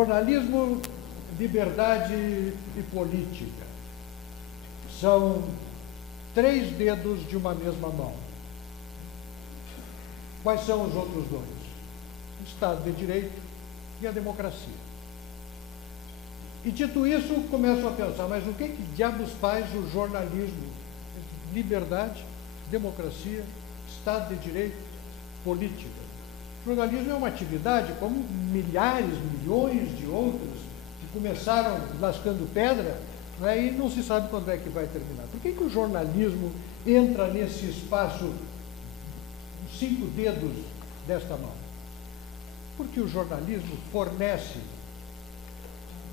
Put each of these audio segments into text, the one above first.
Jornalismo, liberdade e política são três dedos de uma mesma mão. Quais são os outros dois? O Estado de Direito e a democracia. E dito isso, começo a pensar, mas o que diabos faz o jornalismo? Liberdade, democracia, Estado de Direito, política. O jornalismo é uma atividade como milhares, milhões de outras que começaram lascando pedra, né, e não se sabe quando é que vai terminar. Por que o jornalismo entra nesse espaço, 5 dedos desta mão? Porque o jornalismo fornece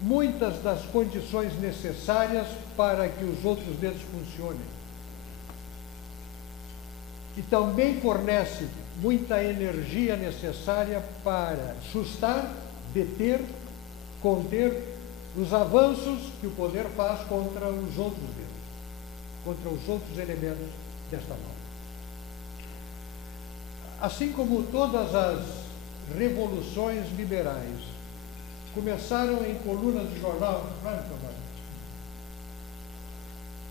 muitas das condições necessárias para que os outros dedos funcionem. E também fornece muita energia necessária para sustar, deter, conter os avanços que o poder faz contra os outros dedos, contra os outros elementos desta mão. Assim como todas as revoluções liberais começaram em colunas de jornal,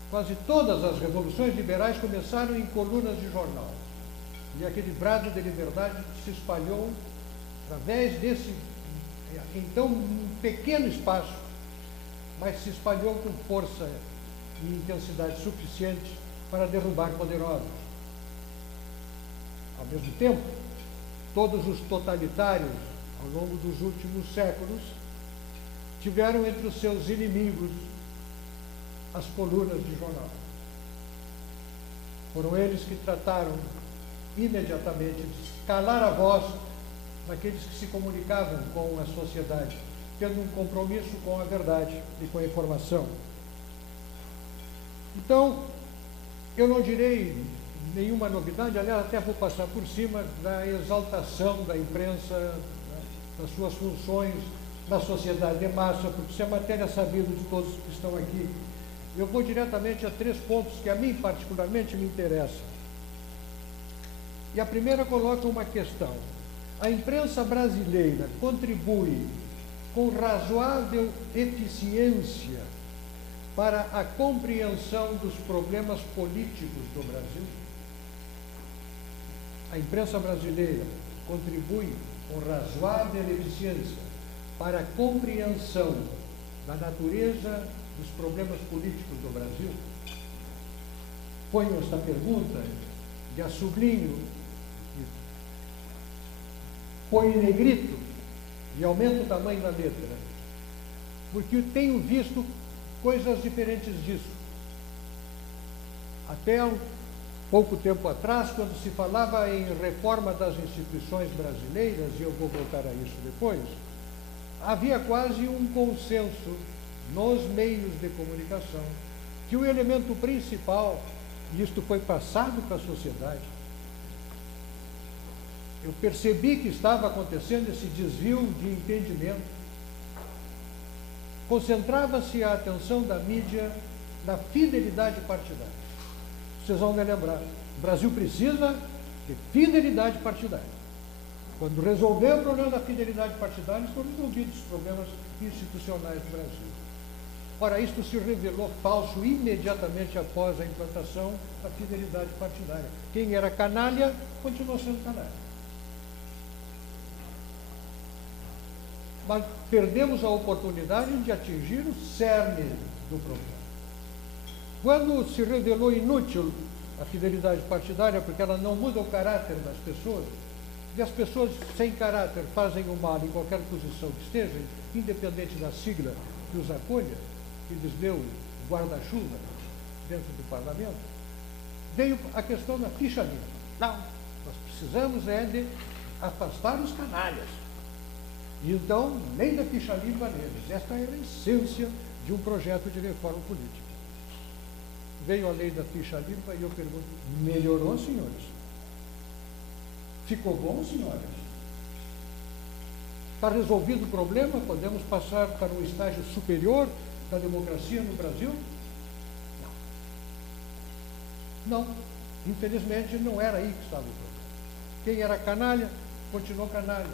quase todas as revoluções liberais começaram em colunas de jornal. E aquele brado de liberdade se espalhou através desse, então, um pequeno espaço, mas se espalhou com força e intensidade suficiente para derrubar poderosos. Ao mesmo tempo, todos os totalitários, ao longo dos últimos séculos, tiveram entre os seus inimigos as colunas de jornal. Foram eles que trataram imediatamente de calar a voz daqueles que se comunicavam com a sociedade, tendo um compromisso com a verdade e com a informação. Então, eu não direi nenhuma novidade, aliás, até vou passar por cima da exaltação da imprensa, né, das suas funções na sociedade de massa, porque isso é matéria sabida de todos que estão aqui. Eu vou diretamente a 3 pontos que a mim particularmente me interessam. E a primeira coloca uma questão. A imprensa brasileira contribui com razoável eficiência para a compreensão dos problemas políticos do Brasil? A imprensa brasileira contribui com razoável eficiência para a compreensão da natureza dos problemas políticos do Brasil? Ponho esta pergunta e a sublinho, põe em negrito e aumento o tamanho da letra, porque eu tenho visto coisas diferentes disso. Até um pouco tempo atrás, quando se falava em reforma das instituições brasileiras, e eu vou voltar a isso depois, havia quase um consenso nos meios de comunicação que o elemento principal, e isto foi passado para a sociedade, eu percebi que estava acontecendo esse desvio de entendimento. Concentrava-se a atenção da mídia na fidelidade partidária. Vocês vão me lembrar, o Brasil precisa de fidelidade partidária. Quando resolveu o problema da fidelidade partidária, foram resolvidos os problemas institucionais do Brasil. Ora, isto se revelou falso imediatamente após a implantação da fidelidade partidária. Quem era canalha, continuou sendo canalha. Mas perdemos a oportunidade de atingir o cerne do problema. Quando se revelou inútil a fidelidade partidária, porque ela não muda o caráter das pessoas, e as pessoas sem caráter fazem o mal em qualquer posição que estejam, independente da sigla que os acolha, que lhes deu o guarda-chuva dentro do parlamento, veio a questão da ficha limpa. Não, nós precisamos de afastar os canalhas. E então, nem da ficha limpa neles. Esta era a essência de um projeto de reforma política. Veio a lei da ficha limpa e eu pergunto, melhorou, senhores? Ficou bom, senhoras? Está resolvido o problema? Podemos passar para um estágio superior da democracia no Brasil? Não. Não. Infelizmente, não era aí que estava o problema. Quem era canalha, continuou canalha.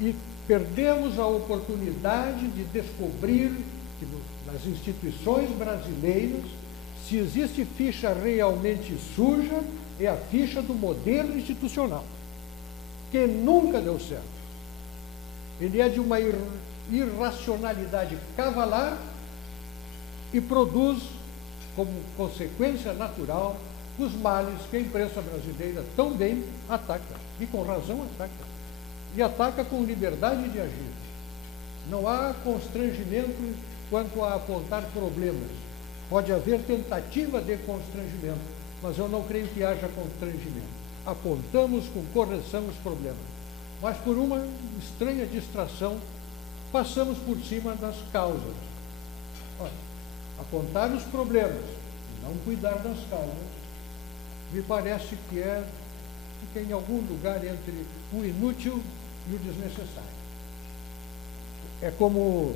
E perdemos a oportunidade de descobrir que nas instituições brasileiras, se existe ficha realmente suja, é a ficha do modelo institucional, que nunca deu certo. Ele é de uma irracionalidade cavalar e produz, como consequência natural, os males que a imprensa brasileira tão bem ataca, e com razão ataca. E ataca com liberdade de agir. Não há constrangimento quanto a apontar problemas. Pode haver tentativa de constrangimento, mas eu não creio que haja constrangimento. Apontamos com correção os problemas. Mas por uma estranha distração, passamos por cima das causas. Olha, apontar os problemas e não cuidar das causas, me parece que fica em algum lugar entre o inútil e o desnecessário. É como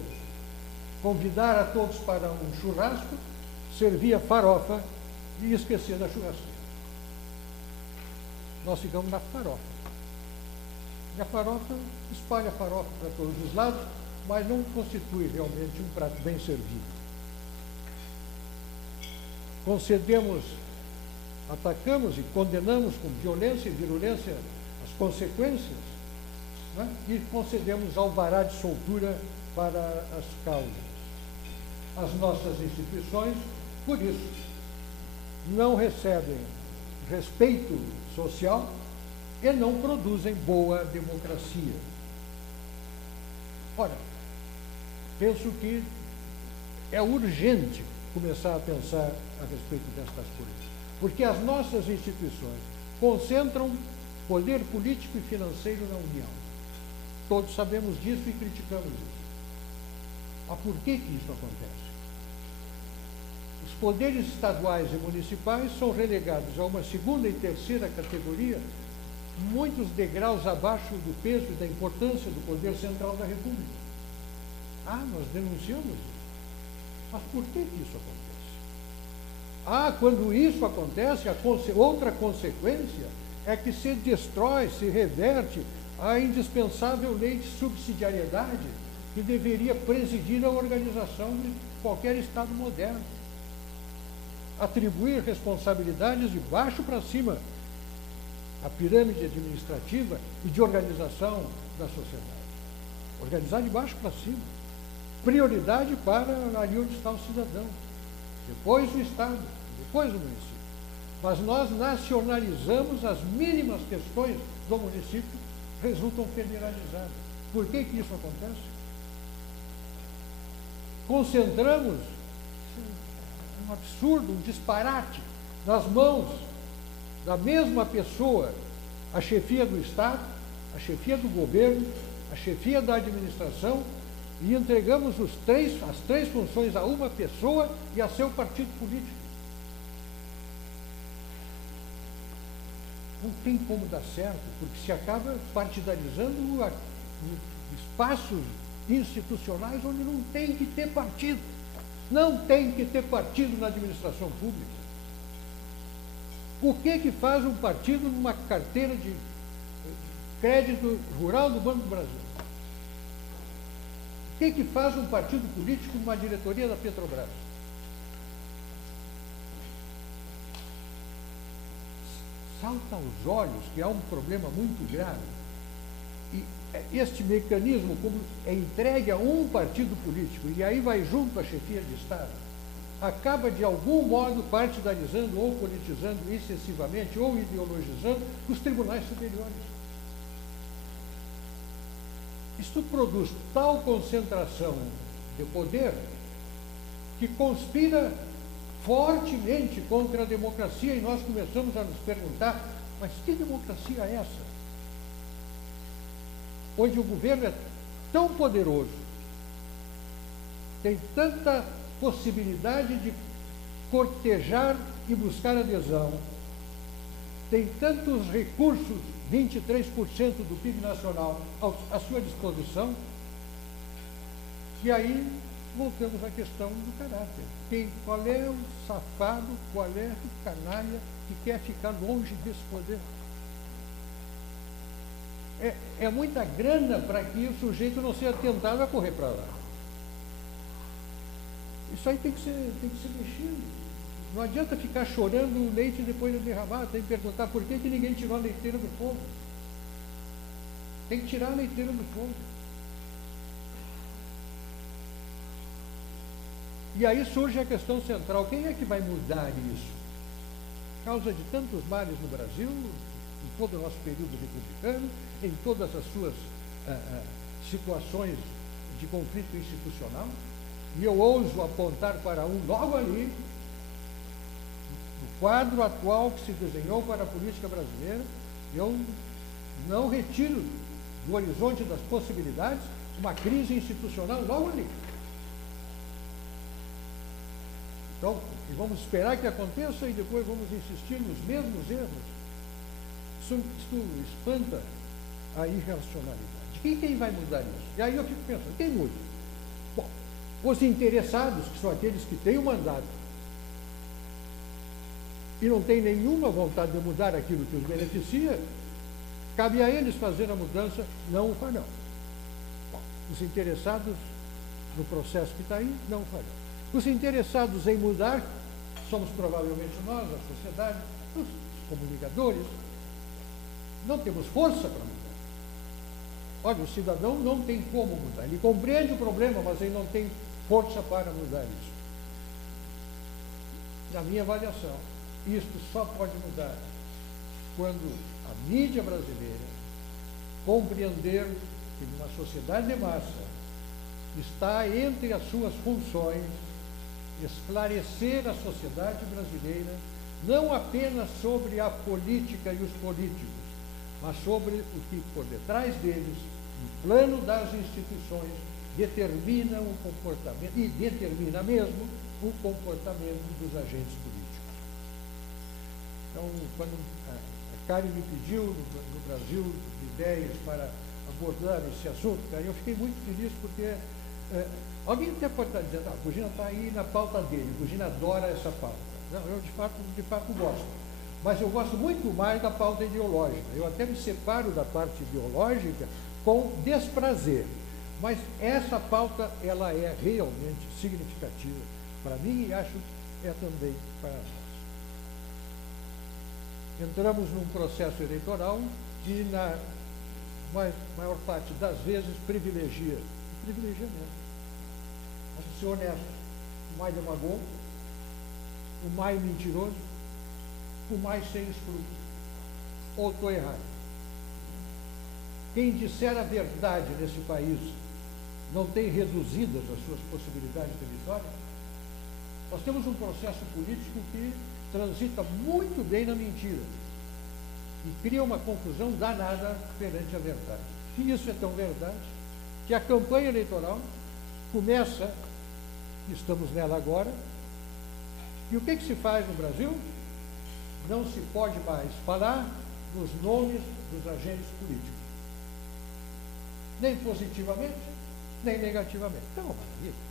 convidar a todos para um churrasco, servir a farofa e esquecer da churrasqueira. Nós ficamos na farofa. E a farofa espalha a farofa para todos os lados, mas não constitui realmente um prato bem servido. Atacamos e condenamos com violência e virulência as consequências, né? E concedemos alvará de soltura para as causas. As nossas instituições, por isso, não recebem respeito social e não produzem boa democracia. Ora, penso que é urgente começar a pensar a respeito destas coisas, porque as nossas instituições concentram poder político e financeiro na União. Todos sabemos disso e criticamos isso. Mas por que isso acontece? Os poderes estaduais e municipais são relegados a uma segunda e terceira categoria, muitos degraus abaixo do peso e da importância do poder central da República. Nós denunciamos isso. Mas por que isso acontece? Quando isso acontece, outra consequência é que se destrói, se reverte a indispensável lei de subsidiariedade que deveria presidir a organização de qualquer Estado moderno. Atribuir responsabilidades de baixo para cima à pirâmide administrativa e de organização da sociedade. Organizar de baixo para cima. Prioridade para ali onde está o cidadão. Depois o Estado, depois o município. Mas nós nacionalizamos as mínimas questões do município, resultam federalizadas. Por que isso acontece? Concentramos um absurdo, um disparate nas mãos da mesma pessoa, a chefia do Estado, a chefia do governo, a chefia da administração, e entregamos as três funções a uma pessoa e a seu partido político. Não tem como dar certo, porque se acaba partidarizando espaços institucionais onde não tem que ter partido. Não tem que ter partido na administração pública. O que faz um partido numa carteira de crédito rural do Banco do Brasil? O que faz um partido político numa diretoria da Petrobras? Salta aos olhos que há um problema muito grave. E este mecanismo, como é entregue a um partido político e aí vai junto à chefia de Estado, acaba de algum modo partidarizando ou politizando excessivamente ou ideologizando os tribunais superiores. Isto produz tal concentração de poder que conspira fortemente contra a democracia e nós começamos a nos perguntar, mas que democracia é essa? Onde o governo é tão poderoso, tem tanta possibilidade de cortejar e buscar adesão, tem tantos recursos, 23% do PIB nacional à sua disposição, e aí voltamos à questão do caráter. Qual é o safado, qual é o canalha que quer ficar longe desse poder? é muita grana para que o sujeito não seja tentado a correr para lá. Isso aí tem que ser mexido. Não adianta ficar chorando o leite depois de derramar, tem que perguntar por que ninguém tirou a leiteira do fogo. Tem que tirar a leiteira do fogo. E aí surge a questão central: quem é que vai mudar isso? Por causa de tantos males no Brasil, em todo o nosso período republicano, em todas as suas situações de conflito institucional, e eu ouso apontar para um logo ali, no quadro atual que se desenhou para a política brasileira. Eu não retiro do horizonte das possibilidades uma crise institucional logo ali. Então, vamos esperar que aconteça e depois vamos insistir nos mesmos erros. Isso espanta a irracionalidade. Quem vai mudar isso? E aí eu fico pensando, quem muda? Bom, os interessados, que são aqueles que têm o mandato e não têm nenhuma vontade de mudar aquilo que os beneficia, cabe a eles fazer a mudança, não o farão. Bom, os interessados no processo que está aí, não o farão. Os interessados em mudar somos provavelmente nós, a sociedade, os comunicadores. Não temos força para mudar. Olha, o cidadão não tem como mudar. Ele compreende o problema, mas ele não tem força para mudar isso. Na minha avaliação, isto só pode mudar quando a mídia brasileira compreender que numa sociedade de massa está entre as suas funções esclarecer a sociedade brasileira, não apenas sobre a política e os políticos, mas sobre o que por detrás deles, no plano das instituições, determina o comportamento, e determina mesmo o comportamento dos agentes políticos. Então, quando a Karen me pediu no Brasil ideias para abordar esse assunto, eu fiquei muito feliz porque alguém até pode estar dizendo, a Gugina está aí na pauta dele, a Gugina adora essa pauta. Não, eu de fato gosto. Mas eu gosto muito mais da pauta ideológica. Eu até me separo da parte ideológica com desprazer. Mas essa pauta, ela é realmente significativa para mim e acho que é também para nós. Entramos num processo eleitoral que, na maior parte das vezes, privilegia mesmo. Vamos ser honestos, o mais demagogo, o mais mentiroso, o mais sem escrúpulos. Ou estou errado? Quem disser a verdade nesse país não tem reduzidas as suas possibilidades de vitória? Nós temos um processo político que transita muito bem na mentira e cria uma confusão danada perante a verdade. E isso é tão verdade que a campanha eleitoral começa, estamos nela agora, e o que se faz no Brasil? Não se pode mais falar nos nomes dos agentes políticos, nem positivamente, nem negativamente. Então, uma maravilha.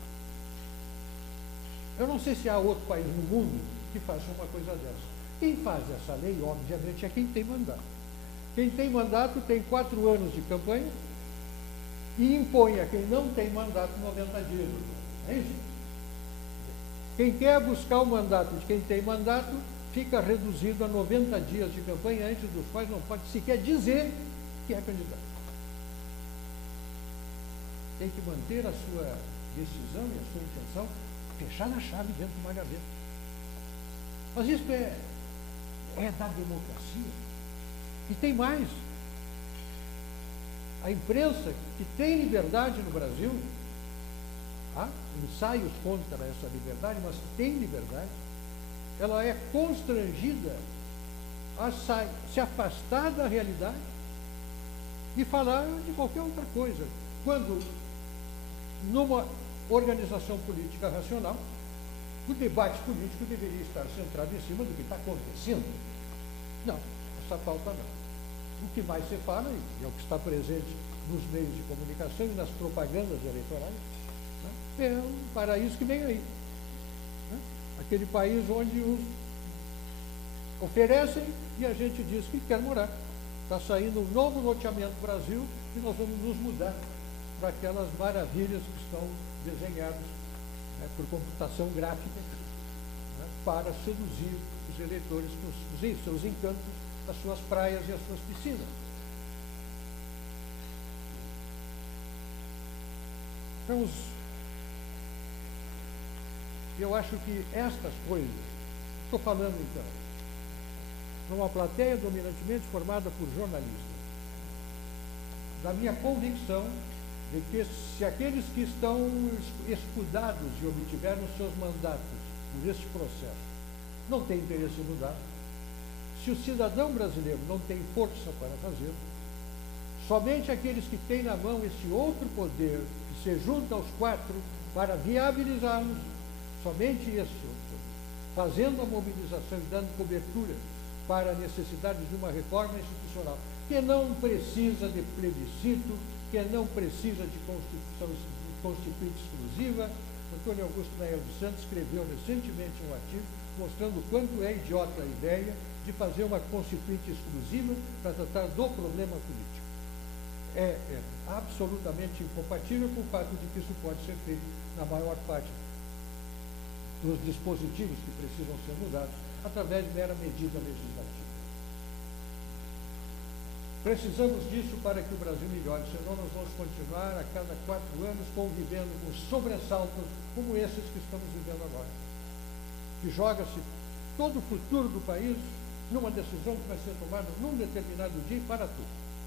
Eu não sei se há outro país no mundo que faça uma coisa dessa. Quem faz essa lei, obviamente, é quem tem mandato. Quem tem mandato tem 4 anos de campanha e impõe a quem não tem mandato 90 dias. É isso? Quem quer buscar o mandato de quem tem mandato fica reduzido a 90 dias de campanha, antes dos quais não pode sequer dizer que é candidato. Tem que manter a sua decisão e a sua intenção fechar na chave dentro de uma gaveta. Mas isso é da democracia. E tem mais. A imprensa, que tem liberdade no Brasil, há ensaios contra essa liberdade, mas tem liberdade, ela é constrangida a se afastar da realidade e falar de qualquer outra coisa. Quando, numa organização política racional, o debate político deveria estar centrado em cima do que está acontecendo. Não, essa pauta não. O que mais se fala, e é o que está presente nos meios de comunicação e nas propagandas eleitorais, né, é um paraíso que vem aí. Né? Aquele país onde os oferecem e a gente diz que quer morar. Está saindo um novo loteamento Brasil e nós vamos nos mudar para aquelas maravilhas que estão desenhadas, né, por computação gráfica, né, para seduzir os eleitores com os seus encantos, as suas praias e as suas piscinas. Então, eu acho que estas coisas, estou falando então, numa plateia dominantemente formada por jornalistas, da minha convicção de que se aqueles que estão escudados e obtiveram seus mandatos por este processo não têm interesse em mudar, se o cidadão brasileiro não tem força para fazê-lo, somente aqueles que têm na mão esse outro poder, que se junta aos quatro para viabilizá-los, somente isso, fazendo a mobilização e dando cobertura para a necessidade de uma reforma institucional, que não precisa de plebiscito, que não precisa de constituinte exclusiva. Antônio Augusto Nael dos Santos escreveu recentemente um artigo mostrando o quanto é idiota a ideia de fazer uma constituinte exclusiva para tratar do problema político. É absolutamente incompatível com o fato de que isso pode ser feito na maior parte dos dispositivos que precisam ser mudados através de mera medida legislativa. Precisamos disso para que o Brasil melhore, senão nós vamos continuar a cada 4 anos convivendo com sobressaltos como esses que estamos vivendo agora, que joga-se todo o futuro do país numa decisão que vai ser tomada num determinado dia e para tudo.